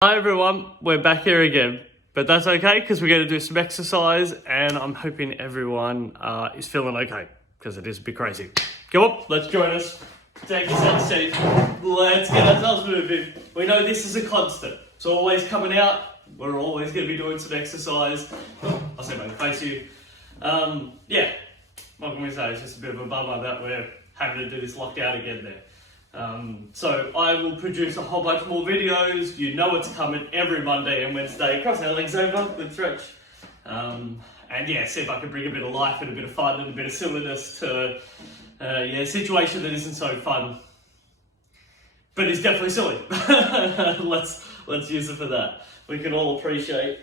Hi everyone, we're back here again, but that's okay because we're going to do some exercise and I'm hoping everyone is feeling okay because it is a bit crazy. Come on, let's join us. Take us out, Steve. Let's get ourselves moving. We know this is a constant. It's always coming out. We're always going to be doing some exercise. I'll say my face you. Yeah, what can we say? It's just a bit of a bummer that we're having to do this lockdown again there. So I will produce a whole bunch more videos. You know it's coming every Monday and Wednesday. Cross our legs over with stretch. And yeah, see if I can bring a bit of life and a bit of fun and a bit of silliness to a situation that isn't so fun, but it's definitely silly. let's use it for that. We can all appreciate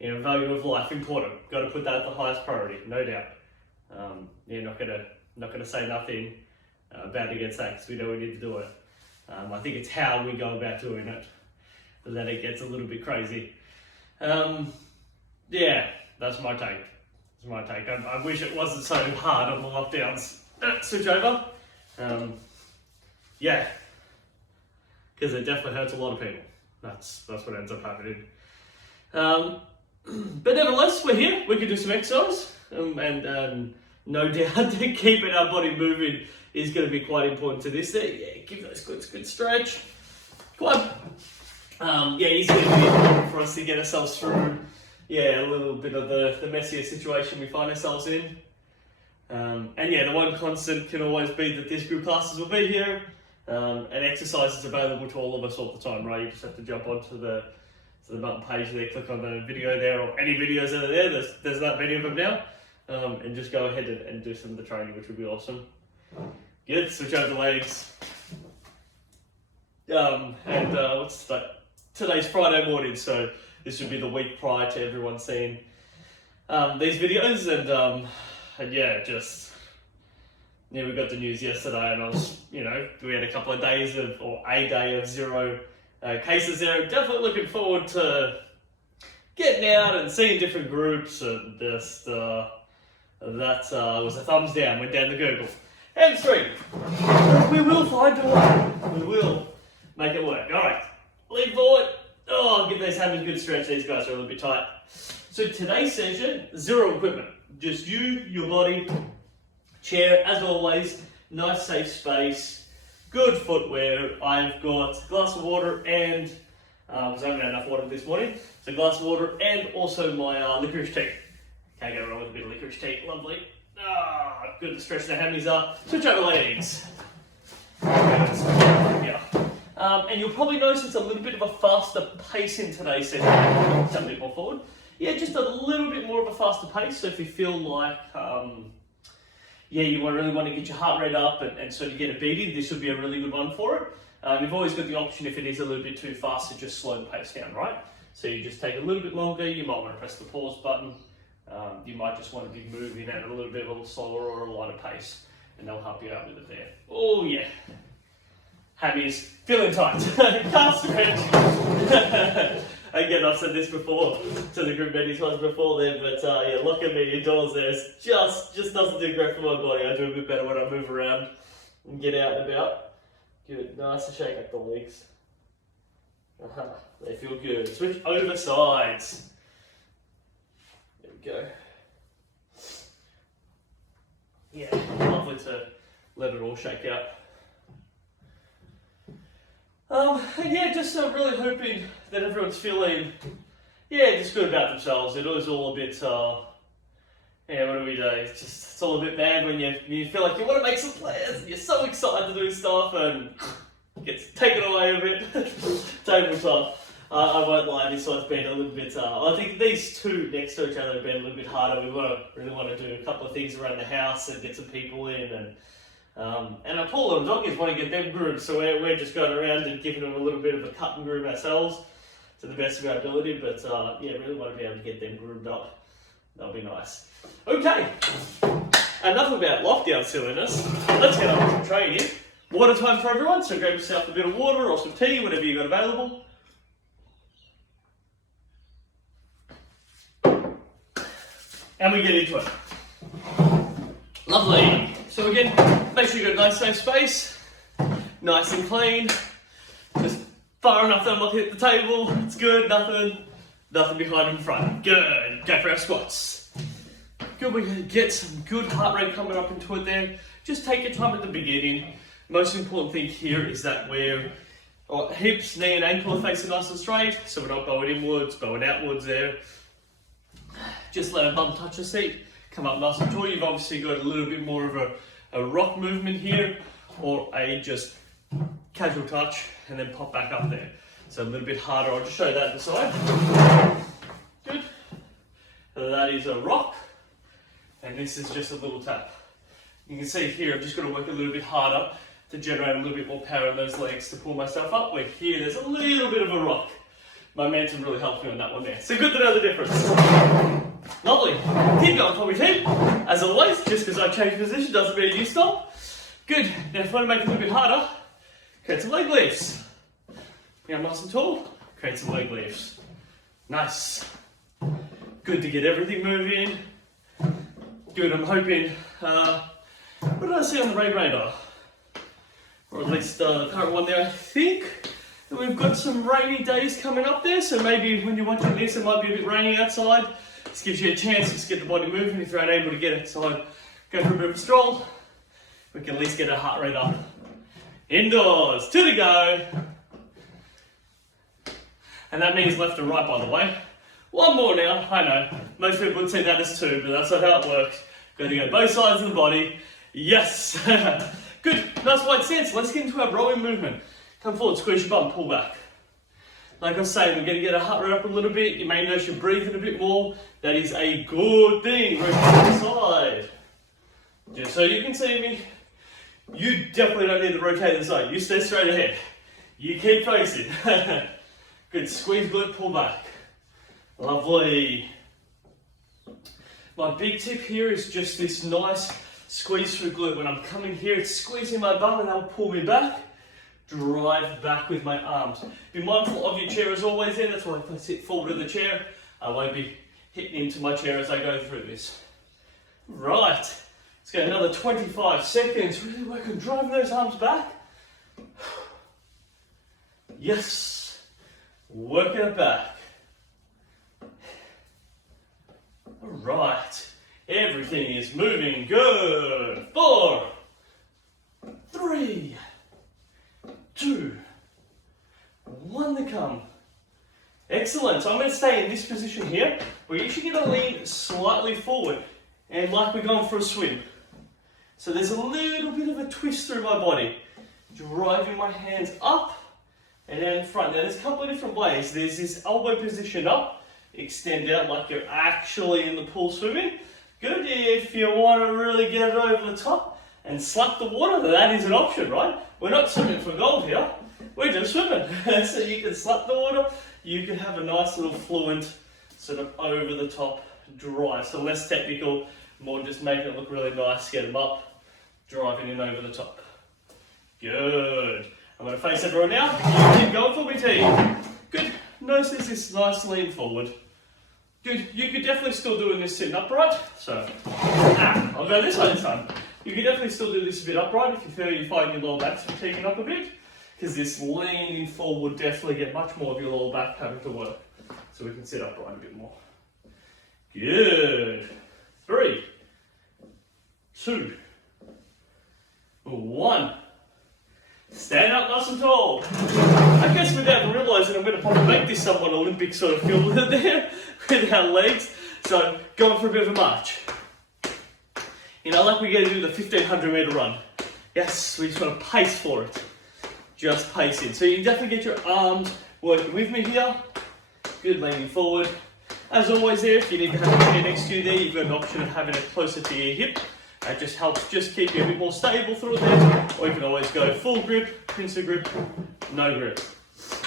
value of life, important. Got to put that at the highest priority, no doubt. Not gonna say nothing about it against that because we know we need to do it. I think it's how we go about doing it that it gets a little bit crazy. Yeah, that's my take. That's my take. I wish it wasn't so hard on the lockdowns. Switch over. Yeah, because it definitely hurts a lot of people. That's what ends up happening. But nevertheless, we're here. We can do some exercise, and no doubt that keeping our body moving is going to be quite important to this. Yeah, give those good stretch. Come on. It's going to be important for us to get ourselves through, a little bit of the messier situation we find ourselves in. The one constant can always be that these group classes will be here, and exercise is available to all of us all the time, right? You just have to jump onto the button page there, click on the video there, or any videos that are there. There's that many of them now. And just go ahead and do some of the training, which would be awesome. Good, switch over the legs. What's today? Today's Friday morning, so this would be the week prior to everyone seeing these videos. We got the news yesterday, and we had a couple of days a day of zero cases there. Definitely looking forward to getting out and seeing different groups and just. That was a thumbs down, went down to Google. Hamstring. We will find a way. We will make it work. Alright, lean forward. Give those hammers a good stretch. These guys are a little bit tight. So today's session, zero equipment. Just you, your body, chair, as always, nice safe space, good footwear. I've got a glass of water and, because I haven't had enough water this morning, so a glass of water and also my licorice tea. Can't go wrong with a bit of licorice tea, lovely. Good to stretch the hammies up. Switch over legs. Yeah. And you'll probably notice it's a little bit of a faster pace in today's session. Jump a bit more forward. Yeah, just a little bit more of a faster pace. So if you feel like, you really want to get your heart rate up and sort of get a beating, this would be a really good one for it. You've always got the option, if it is a little bit too fast, to just slow the pace down, right? So you just take a little bit longer. You might want to press the pause button. You might just want to be moving at a little bit of a slower or a lighter pace, and they'll help you out with it there. Oh yeah, hammies feeling tight. Can't stretch. Again, I've said this before to the group many times before there, but locking me indoors there just doesn't do great for my body. I do a bit better when I move around and get out and about. Good, nice to shake up the legs. They feel good. Switch over sides. Go. Yeah, lovely to let it all shake out. Just really hoping that everyone's feeling, just good about themselves. It is all a bit, what do we do? It's all a bit bad when you feel like you want to make some plans and you're so excited to do stuff and it gets taken away a bit. Tabletop. I won't lie, this one's been a little bit, I think these two next to each other have been a little bit harder. We really want to do a couple of things around the house and get some people in, and our poor little doggies want to get them groomed, so we're just going around and giving them a little bit of a cut and groom ourselves to the best of our ability, but really want to be able to get them groomed up. That'll be nice. Okay, enough about lockdown silliness. Let's get on with some training. Water time for everyone, so grab yourself a bit of water or some tea, whatever you got available. And we get into it. Lovely. So again, make sure you've got a nice safe space, nice and clean. Just Far enough that I'm not hit the table. It's good. Nothing behind in front. Good. Go for our squats. Good. We're going to get some good heart rate coming up into it there. Just take your time at the beginning. Most important thing here is that we're hips, knee and ankle are facing nice and straight. So we're not bowing inwards, bowing outwards there. Just let our bum touch the seat. Come up nice and tall. You've obviously got a little bit more of a rock movement here, or a just casual touch and then pop back up there. So a little bit harder. I'll just show you that at the side. Good. That is a rock, and this is just a little tap. You can see here I've just got to work a little bit harder to generate a little bit more power in those legs to pull myself up, where here there's a little bit of a rock. My Melton really helped me on that one there. So good to know the difference. Lovely. Keep going for me, team. As always, just because I change position doesn't mean you stop. Good. Now if you want to make it a little bit harder, create some leg lifts. Now nice and tall, create some leg lifts. Nice. Good to get everything moving. Good, I'm hoping, what did I see on the rain radar? Or at least the current one there, I think. And we've got some rainy days coming up there, so maybe when you're watching this it might be a bit rainy outside. This gives you a chance to get the body moving. If you're unable to get outside, go for a bit of a stroll. We can at least get our heart rate up. Indoors, 2 to go. And that means left and right, by the way. One more now, I know. Most people would say that as 2, but that's not how it works. Got to go both sides of the body. Yes. Good, nice wide stance. Let's get into our rowing movement. Come forward, squeeze your bum, pull back. Like I was saying, we're going to get our heart rate up a little bit. You may notice you're breathing a bit more. That is a good thing. Rotate to the side. Just so you can see me. You definitely don't need to rotate to the side. You stay straight ahead. You keep facing. Good, squeeze glute, pull back. Lovely. My big tip here is just this nice squeeze through glute. When I'm coming here, it's squeezing my bum and that'll pull me back. Drive back with my arms. Be mindful of your chair as always there. That's why if I sit forward in the chair, I won't be hitting into my chair as I go through this. Right, let's go another 25 seconds. Really work on driving those arms back. Yes, working it back. All right, everything is moving good. 4, 3, 2, 1 to come. Excellent. So I'm going to stay in this position here. We're usually going to lean slightly forward and like we're going for a swim. So there's a little bit of a twist through my body. Driving my hands up and down in front. Now there's a couple of different ways. There's this elbow position up. Extend out like you're actually in the pool swimming. Good. If you want to really get it over the top and slap the water, that is an option, right? We're not swimming for gold here. We're just swimming. So you can slap the water. You can have a nice little fluent sort of over the top drive. So less technical, more just making it look really nice. Get them up, driving in over the top. Good. I'm going to face everyone now. You keep going for me, team. Good. Notice this nice lean forward. Good. You could definitely still do this sitting upright. So, I'll go this way this time. You can definitely still do this a bit upright if you feel you find your lower back's fatiguing up a bit. Because this leaning forward will definitely get much more of your lower back having to work. So we can sit upright a bit more. Good. 3, 2, 1. Stand up nice and tall. I guess without realising I'm going to probably make this somewhat Olympic sort of feel with it there, with our legs. So going for a bit of a march. You know, like we're going to do the 1500 metre run. Yes, we just want to pace for it. Just pacing. So you can definitely get your arms working with me here. Good, leaning forward. As always there, if you need to have a chair next to you there, you've got an option of having it closer to your hip. That just helps just keep you a bit more stable through it there. Or you can always go full grip, pincer grip, no grip.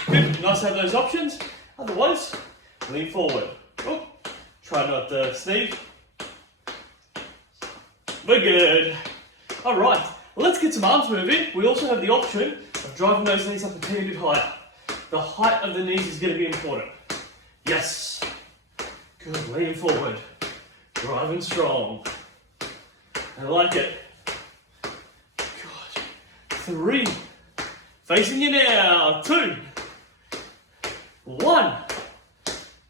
Good, nice to have those options. Otherwise, lean forward. Oh, try not to sneeze. We're good. All right, let's get some arms moving. We also have the option of driving those knees up a teeny bit higher. The height of the knees is going to be important. Yes. Good, lean forward. Driving strong. I like it. Good. 3. Facing you now. 2. 1.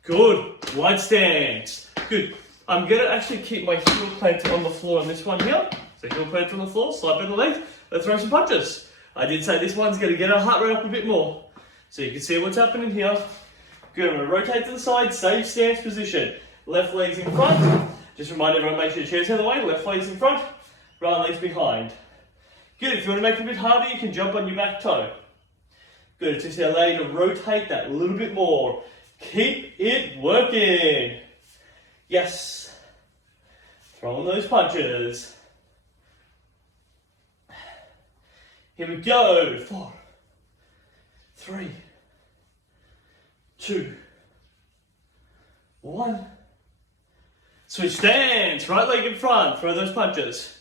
Good. Wide stance. Good. I'm going to actually keep my heel planted on the floor on this one here. So heel planted on the floor, slide back the legs. Let's throw some punches. I did say this one's going to get our heart rate up a bit more. So you can see what's happening here. Good. I'm going to rotate to the side, same stance position. Left leg's in front. Just remind everyone, make sure your chair's out of the way. Left leg's in front, right leg's behind. Good. If you want to make it a bit harder, you can jump on your back toe. Good. It's just allow you to rotate that a little bit more. Keep it working. Yes. Throwing those punches. Here we go. 4, 3, 2, 1. Switch stance. Right leg in front. Throw those punches.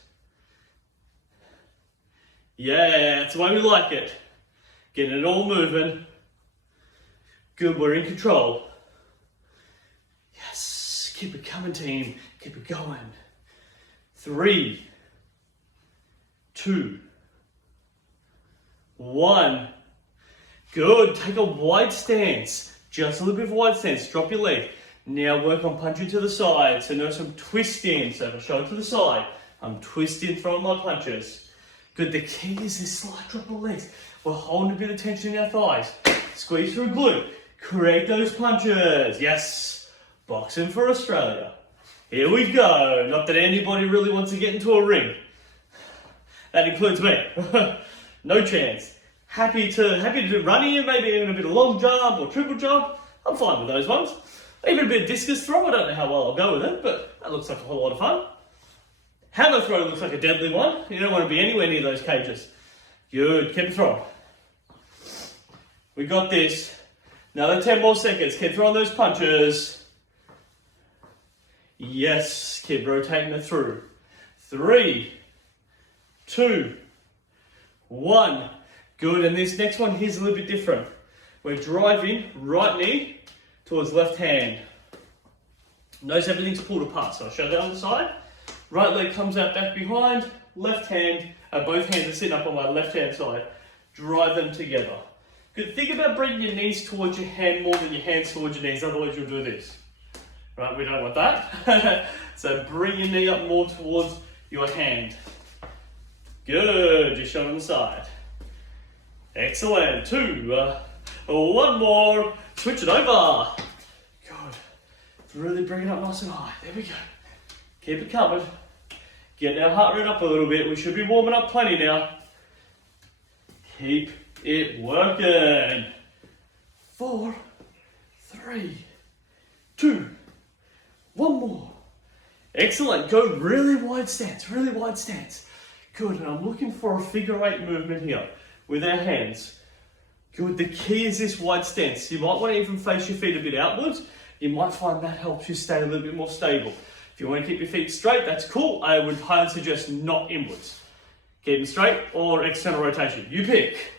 Yeah, that's the way we like it. Getting it all moving. Good, we're in control. Yes, keep it coming, team. Keep it going. 3, 2, 1. Good, take a wide stance. Just a little bit of wide stance. Drop your leg. Now work on punching to the side. So notice I'm twisting. So if I show it to the side, I'm twisting, throwing my punches. Good, the key is this slight drop of legs. We're holding a bit of tension in our thighs. Squeeze through a glute. Create those punches. Yes. Boxing for Australia. Here we go. Not that anybody really wants to get into a ring. That includes me. No chance. Happy to do running, maybe even a bit of long jump or triple jump. I'm fine with those ones. Even a bit of discus throw. I don't know how well I'll go with it, but that looks like a whole lot of fun. Hammer throw looks like a deadly one. You don't want to be anywhere near those cages. Good. Keep throwing. We got this. Another 10 more seconds. Keep throwing those punches. Yes. Keep rotating it through. 3, 2, 1. Good. And this next one here's a little bit different. We're driving right knee towards left hand. Notice everything's pulled apart. So I'll show that on the side. Right leg comes out back behind. Left hand. Both hands are sitting up on my left hand side. Drive them together. Good. Think about bringing your knees towards your hand more than your hands towards your knees, otherwise you'll do this. Right, we don't want that. So bring your knee up more towards your hand. Good, just show it on the side. Excellent. 2, 1 more. Switch it over. Good. Really bring it up nice and high. There we go. Keep it coming. Getting our heart rate up a little bit. We should be warming up plenty now. Keep it working. 4, 3, 2, 1 more. Excellent. Go really wide stance. Really wide stance. Good. And I'm looking for a figure 8 movement here with our hands. Good. The key is this wide stance. You might want to even face your feet a bit outwards. You might find that helps you stay a little bit more stable. If you want to keep your feet straight, that's cool. I would highly suggest not inwards. Keep them straight or external rotation. You pick.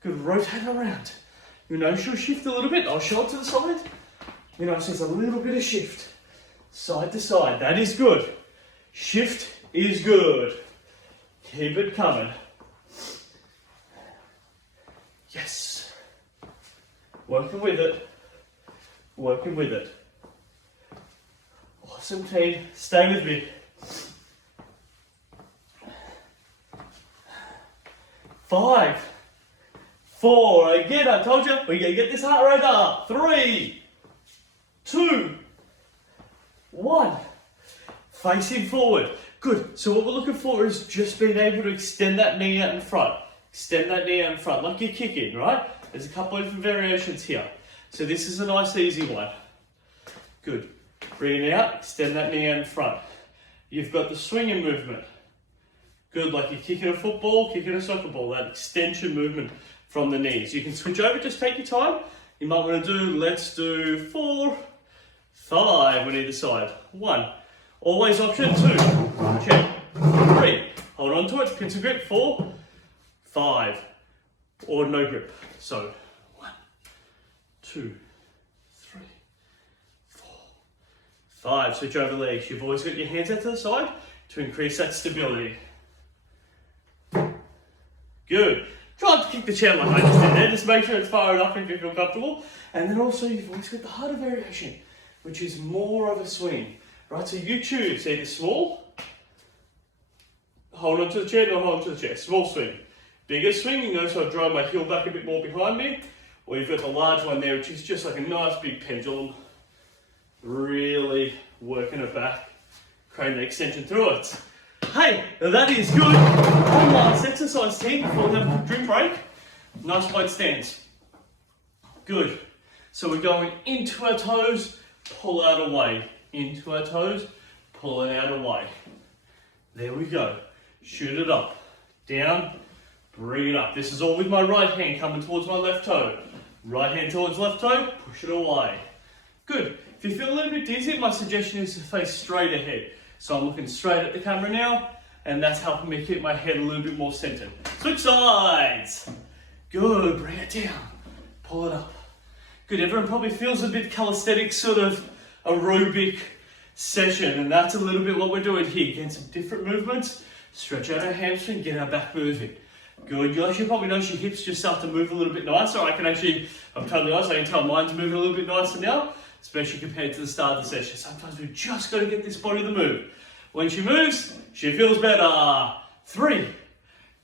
Good, rotate around. You notice you'll shift a little bit. I'll show it to the side. You notice there's a little bit of shift. Side to side, that is good. Shift is good. Keep it coming. Yes. Working with it. Working with it. Awesome team, stay with me. 5, 4, again I told you, we're going to get this heart rate up. 3, 2, 1. Facing forward. Good, so what we're looking for is just being able to extend that knee out in front. Extend that knee out in front, like you're kicking, right? There's a couple of different variations here. So this is a nice easy one. Good. Bring it out, extend that knee out in front. You've got the swinging movement. Good, like you're kicking a football, kicking a soccer ball, that extension movement from the knees. You can switch over, just take your time. You might want to do, let's do 4, 5 on either side. 1. Always option 2. Check. 3. Hold on to it, pencil grip. 4, 5. Or no grip. So, 1, 2, 3, 4, 5. Switch over legs. You've always got your hands out to the side to increase that stability. Good. try not to kick the chair like I just did there. Just make sure it's far enough if you feel comfortable. And then also you've always got the harder variation, which is more of a swing. Right, so you choose either small, hold on to the chair, not hold on to the chair. Small swing. Bigger swing, you notice I drive my heel back a bit more behind me. Or you've got the large one there, which is just like a nice big pendulum. Really working it back, creating an extension through it. Hey, that is good. One last exercise, team, before we have a drink break. Nice wide stance. Good. So we're going into our toes, pull out away. Into our toes, pull it out away. There we go. Shoot it up. Down, bring it up. This is all with my right hand coming towards my left toe. Right hand towards left toe, push it away. Good. If you feel a little bit dizzy, my suggestion is to face straight ahead. So I'm looking straight at the camera now, and that's helping me keep my head a little bit more centered. Switch sides. Good, bring it down. Pull it up. Good, everyone probably feels a bit calisthenic, sort of aerobic session, and that's a little bit what we're doing here. Getting some different movements, stretch out our hamstring, get our back moving. Good, you actually probably notice your hips just start to move a little bit nicer. I'm totally honest, I can tell mine's moving a little bit nicer now, especially compared to the start of the session. Sometimes we've just got to get this body to move. When she moves, she feels better. 3,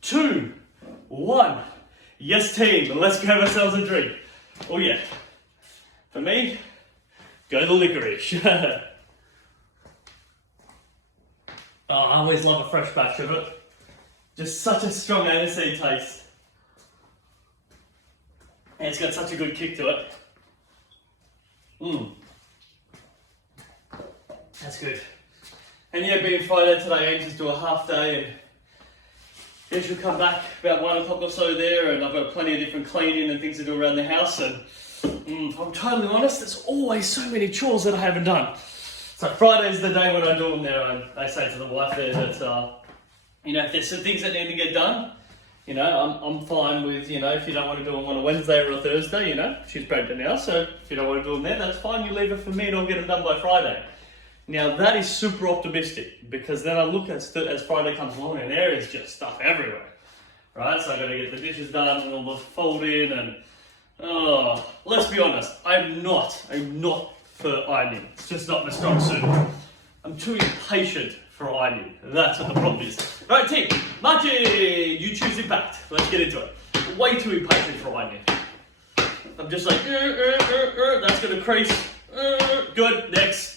2, 1. Yes, team, let's grab ourselves a drink. Oh yeah. For me, go the licorice. Oh, I always love a fresh batch of it. Just such a strong aniseed taste. And it's got such a good kick to it. That's good. And yeah, being Friday today, Angel's do a half day, and yeah, she'll come back about 1 o'clock or so there, and I've got plenty of different cleaning and things to do around the house, and if I'm totally honest, there's always so many chores that I haven't done. So Friday's the day when I do them there, and I say to the wife there that, if there's some things that need to get done, I'm fine with, if you don't want to do them on a Wednesday or a Thursday, she's pregnant now, so if you don't want to do them there, that's fine, you leave it for me and I'll get them done by Friday. Now that is super optimistic, because then I look as Friday comes along and there is just stuff everywhere, right? So I got to get the dishes done and all the folding, and let's be honest, I'm not for ironing. It's just not my strong suit. I'm too impatient for ironing. That's what the problem is. Right, team, Margie, you choose impact. Let's get into it. Way too impatient for ironing. I'm just like, that's gonna crease. Good, next.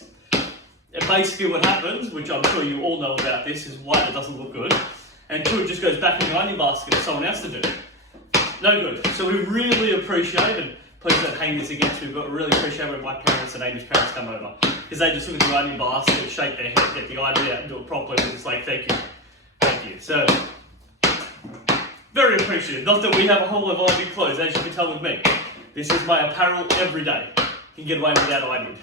And basically what happens, which I'm sure you all know about this, is one, it doesn't look good, and two, it just goes back in the ironing basket for someone else to do. No good. So we really appreciate, and please don't hang this against me, but we really appreciate when my parents and Amy's parents come over, because they just look at the ironing basket, shake their head, get the iron out and do it properly, and it's like, thank you. Thank you. So, very appreciative. Not that we have a whole lot of ironing clothes, as you can tell with me. This is my apparel every day. You can get away without ironing.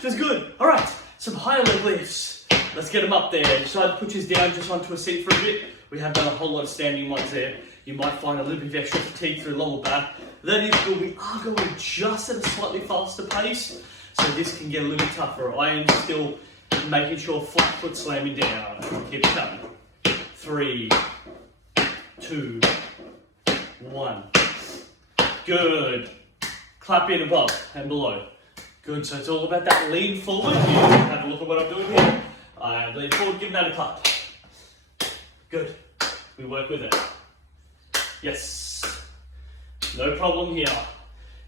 Just good. All right, some higher leg lifts. Let's get them up there. Decide to put yours down just onto a seat for a bit. We have done a whole lot of standing ones there. You might find a little bit of extra fatigue through lower back. That is good. We are going just at a slightly faster pace, so this can get a little bit tougher. I am still making sure flat foot slamming down. Keep it coming. 3, 2, 1. Good. Clap in above and below. Good, so it's all about that lean forward. You have a look at what I'm doing here. I lean forward, give that a clap. Good. We work with it. Yes. No problem here.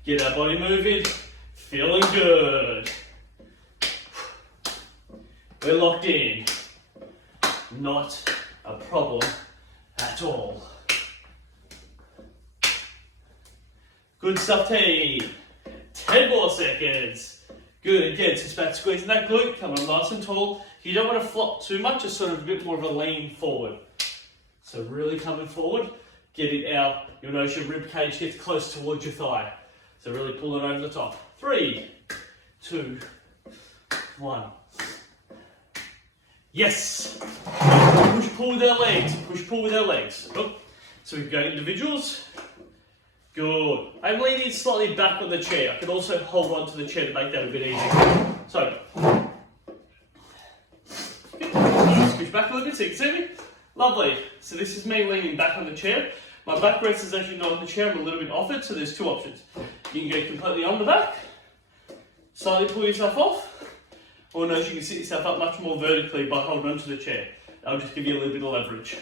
Get our body moving. Feeling good. We're locked in. Not a problem at all. Good stuff, team. 10 more seconds. Good, again, just back squeezing that glute, come on nice and tall. You don't want to flop too much, just sort of a bit more of a lean forward. So really coming forward, get it out. You'll notice your rib cage gets close towards your thigh. So really pull it over the top. 3, 2, 1. Yes. Push pull with our legs. Push pull with our legs. Oh. So we go individuals. Good. I'm leaning slightly back on the chair. I can also hold on to the chair to make that a bit easier. So, scooch back a little bit so you can see me. Lovely. So this is me leaning back on the chair. My backrest is actually not on the chair, I'm a little bit off it, so there's two options. You can go completely on the back, slightly pull yourself off, or no, you can sit yourself up much more vertically by holding onto the chair. That'll just give you a little bit of leverage.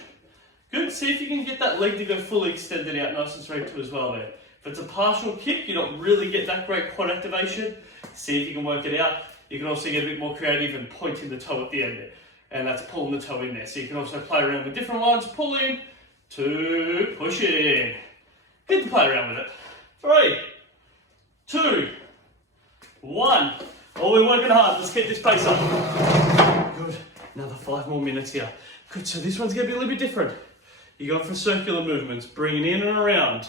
Good, see if you can get that leg to go fully extended out nice and straight too as well there. If it's a partial kick, you don't really get that great quad activation. See if you can work it out. You can also get a bit more creative and pointing the toe at the end there. And that's pulling the toe in there. So you can also play around with different lines, pull in to push in. Get to play around with it. 3, 2, 1. Oh, we're working hard. Let's get this pace up. Good. Another 5 more minutes here. Good. So this one's going to be a little bit different. You're going for circular movements, bringing in and around.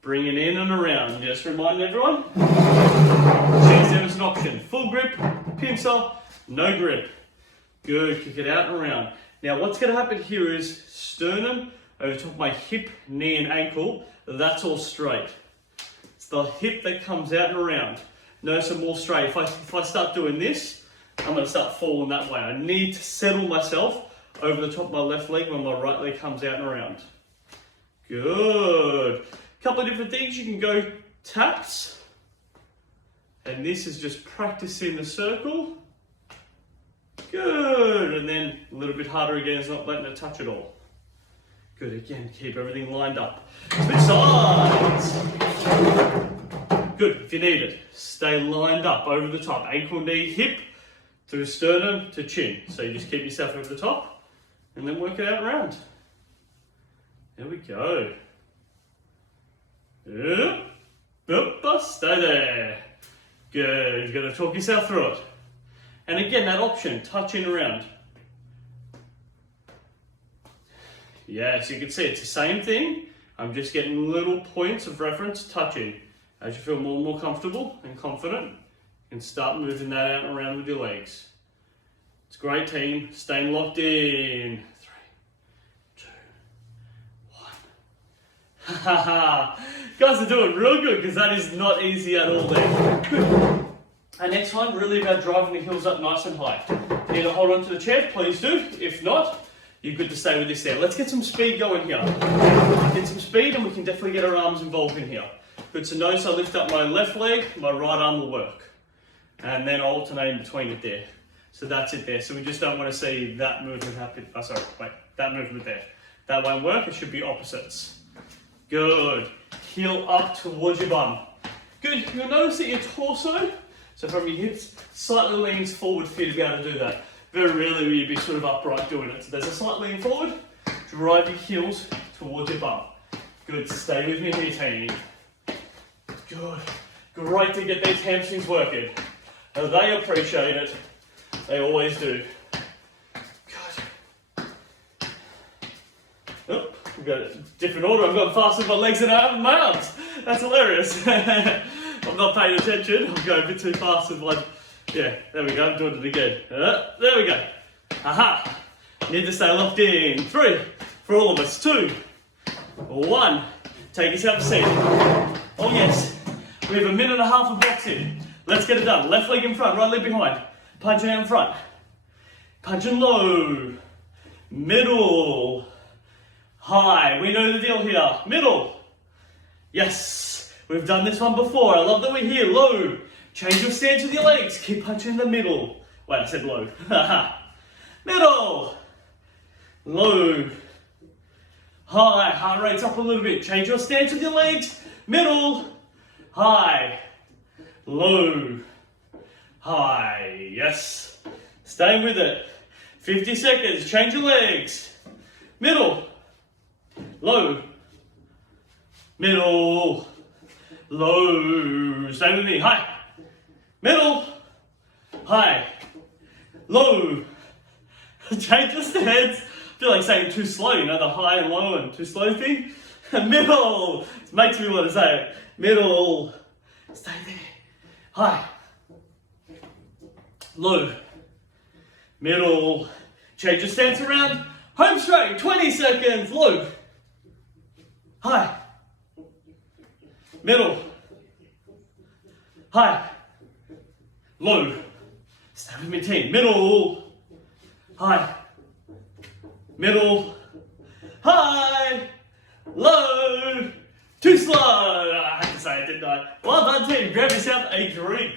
Bringing in and around. Just reminding everyone. Cheers, there is an option. Full grip, pincer, no grip. Good. Kick it out and around. Now, what's going to happen here is sternum over top of my hip, knee, and ankle. That's all straight. It's the hip that comes out and around. Notice I'm more straight. If I start doing this, I'm going to start falling that way. I need to settle myself over the top of my left leg when my right leg comes out and around. Good. A couple of different things. You can go taps. And this is just practicing the circle. Good. And then a little bit harder again is not letting it touch at all. Good. Again, keep everything lined up. Switch sides. Good. If you need it, stay lined up over the top. Ankle, knee, hip, through sternum to chin. So you just keep yourself over the top and then work it out around. There we go. Stay there. Good. You've got to talk yourself through it. And again, that option, touching around. Yeah, so you can see it's the same thing. I'm just getting little points of reference touching. As you feel more and more comfortable and confident, you can start moving that out and around with your legs. It's a great team. Staying locked in. 3, 2, 1. Guys are doing real good because that is not easy at all there. Good. Our next one, really about driving the heels up nice and high. If you need to hold on to the chair, please do. If not, you're good to stay with this there. Let's get some speed going here. Get some speed and we can definitely get our arms involved in here. Good to notice I lift up my left leg, my right arm will work. And then I'll alternate in between it there. So that's it there. So we just don't want to see that movement happen. Oh, sorry, wait, that movement there. That won't work, it should be opposites. Good. Heel up towards your bum. Good, you'll notice that your torso, so from your hips, slightly leans forward for you to be able to do that. Very rarely will you be sort of upright doing it. So there's a slight lean forward, drive your heels towards your bum. Good, stay with me here, team. Good. Great to get these hamstrings working. Now they appreciate it. They always do. Good. Oh, we've got a different order. I've gone faster with my legs than I have with my arms. That's hilarious. I'm not paying attention. I'm going a bit too fast with my... Yeah, there we go. I'm doing it again. There we go. Aha. Need to stay locked in. 3, for all of us. 2, 1. Take yourself a seat. Oh yes. We have a minute and a half of boxing. Let's get it done. Left leg in front, right leg behind. Punching out in front. Punching low. Middle. High. We know the deal here. Middle. Yes. We've done this one before. I love that we're here. Low. Change your stance with your legs. Keep punching in the middle. Wait, I said low. Middle. Low. High. Heart rate's up a little bit. Change your stance with your legs. Middle. High. Low. High. Yes. Stay with it. 50 seconds. Change your legs. Middle. Low. Middle. Low. Stay with me. High. Middle. High. Low. Change the stance. I feel like saying too slow, you know, the high and low and too slow thing. Middle. It makes me want to say it. Middle. Stay there. High. Low. Middle. Change your stance around. Home straight. 20 seconds. Low. High. Middle. High. Low. Stay with me, team. Middle. High. Middle. High. Load. Too slow. I had to say it, didn't I? Well done, team. Grab yourself a drink.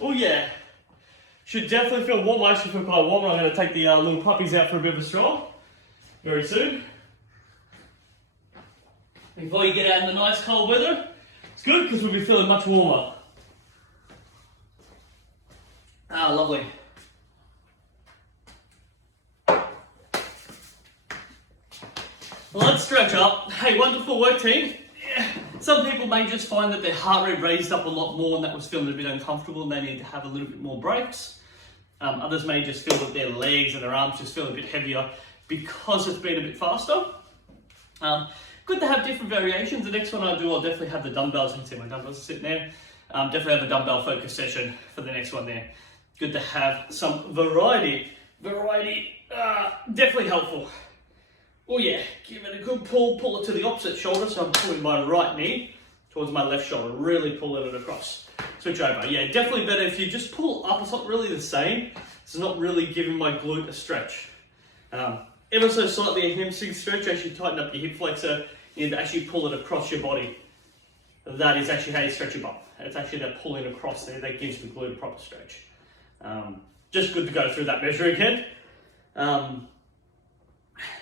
Oh yeah. Should definitely feel warm. I actually feel quite warm. I'm going to take the little puppies out for a bit of a stroll very soon. Before you get out in the nice cold weather, it's good because we'll be feeling much warmer. Ah, lovely. Well, let's stretch up. Hey, wonderful work, team. Yeah. Some people may just find that their heart rate raised up a lot more and that was feeling a bit uncomfortable and they need to have a little bit more breaks. Others may just feel that their legs and their arms just feel a bit heavier because it's been a bit faster. Good to have different variations. The next one I do, I'll definitely have the dumbbells. You can see my dumbbells are sitting there. Definitely have a dumbbell focus session for the next one there. Good to have some variety. Definitely helpful. Oh yeah, give it a good pull it to the opposite shoulder, so I'm pulling my right knee towards my left shoulder, really pulling it across. Switch over. Yeah, definitely better if you just pull up, it's not really the same. It's not really giving my glute a stretch. Ever so slightly a hamstring stretch, actually tighten up your hip flexor, you need to actually pull it across your body. That is actually how you stretch your bum. It's actually that pulling across there that gives the glute a proper stretch. Just good to go through that measure again.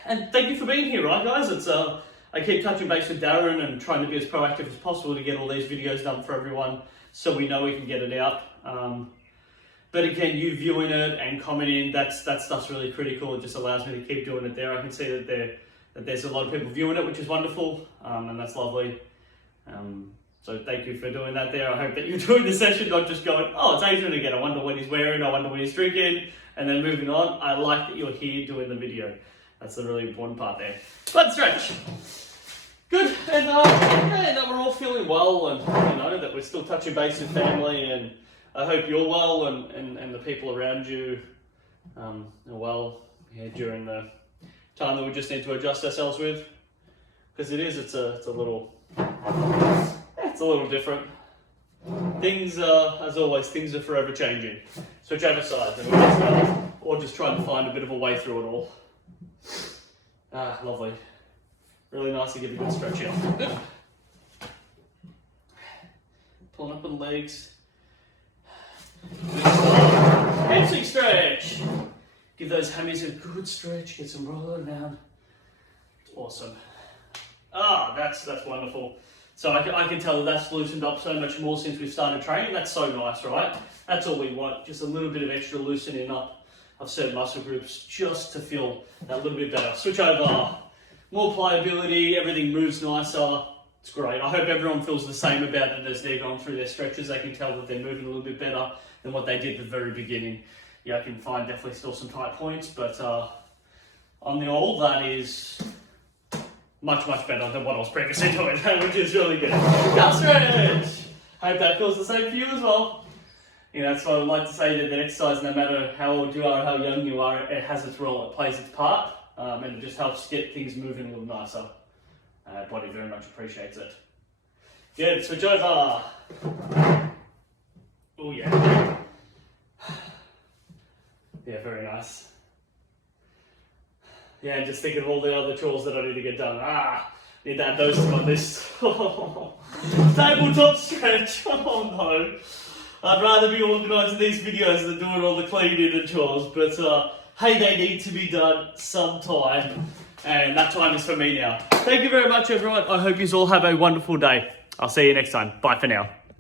And thank you for being here, right guys? It's I keep touching base with Darren and trying to be as proactive as possible to get all these videos done for everyone so we know we can get it out. But again, you viewing it and commenting, that stuff's really critical. It just allows me to keep doing it there. I can see that there's a lot of people viewing it, which is wonderful, and that's lovely. So thank you for doing that there. I hope that you're doing the session, not just going, oh, it's Adrian again. I wonder what he's wearing. I wonder what he's drinking. And then moving on. I like that you're here doing the video. That's the really important part there. Butt stretch. Good. And that we're all feeling well and that we're still touching base with family, and I hope you're well and the people around you are well during the time that we just need to adjust ourselves with. Because it's a little different. Things as always, things are forever changing. Switch over sides or just trying to find a bit of a way through it all. Ah, lovely. Really nice to give a good stretch here. Good. Pulling up on the legs. Hamstring stretch. Give those hammies a good stretch. Get some rolling down. It's awesome. Ah, that's wonderful. So I can tell that's loosened up so much more since we started training. That's so nice, right? That's all we want. Just a little bit of extra loosening up of certain muscle groups just to feel that little bit better. Switch over. More pliability, everything moves nicer. It's great. I hope everyone feels the same about it as they're going through their stretches. They can tell that they're moving a little bit better than what they did at the very beginning. Yeah, I can find definitely still some tight points, but on the all, that is much better than what I was previously doing, which is really good. Calf stretch! Hope that feels the same for you as well. That's what I would like to say, that exercise, no matter how old you are or how young you are, it has its role, it plays its part, and it just helps get things moving a little nicer. Body very much appreciates it. Good, switch over. Oh yeah. Yeah, very nice. Yeah, and just thinking of all the other chores that I need to get done. Need to add those to my list. Tabletop stretch. Oh no. I'd rather be organising these videos than doing all the cleaning and chores, but hey, they need to be done sometime, and that time is for me now. Thank you very much, everyone. I hope you all have a wonderful day. I'll see you next time. Bye for now.